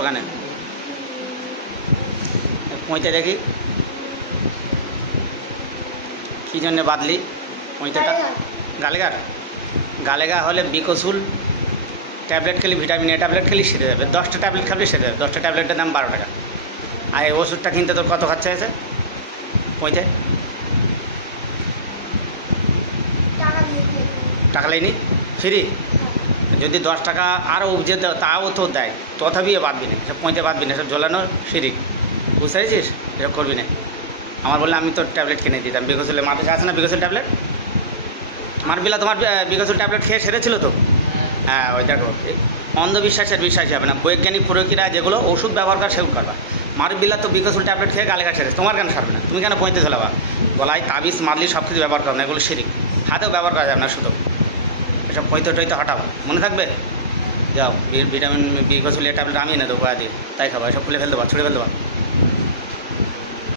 ওখানে পঁইতে দেখি কী জন্যে বাদলি পঁইতেটা? গালেগার। গালেগা হলে বিকসুল ট্যাবলেট খেলি, ভিটামিন এ ট্যাবলেট খেলি সেরে যাবে। 10টা ট্যাবলেট খাবি সেরে যাবে। 10টা ট্যাবলেটের দাম 12 টাকা। আর এই ওষুধটা কিনতে তোর কত খরচা হয়েছে পঁইতে? টাকা লাইনি ফ্রি? যদি 10 টাকা আরও উপজে তাও তো দেয়, তথাপি বাঁধবি না, সব পঁইতে বাঁধবি না, সব জ্বলানো শিরিক। বুঝতে পেরেছিস? এসব করবি না। আমার বললে আমি তোর ট্যাবলেট কিনে দিতাম। বিকসুলের মাথায় আছে না বিকসুল ট্যাবলেট? মারবিলা তোমার বিকসুল ট্যাবলেট খেয়ে সেরেছিল তো? হ্যাঁ, ওই দেখো, অন্ধবিশ্বাসের বিশ্বাস হবে না। বৈজ্ঞানিক প্রয়োগীরা যেগুলো ওষুধ ব্যবহার করে সেগুলো করবা। মারবিলা তো বিকসুল ট্যাবলেট খেয়ে গালে সেরে, তোমার কেন সারবে না? তুমি কেন পঁইতে ঝোলাবা? গলায় তাবিজ মারলি সব কিছু ব্যবহার করো না, এগুলো শিরিক। হাতেও ব্যবহার করা যাবে না শুধু। এসব পঁইতে টইতে হটাও, মনে থাকবে। যাও, ভিটামিন বিকসুল ট্যাবলেট আমি এনে দেবো দিয়ে, তাই খাবা। এসব খুলে ফেল দেবা, ছুঁড়ে ফেল দেবা।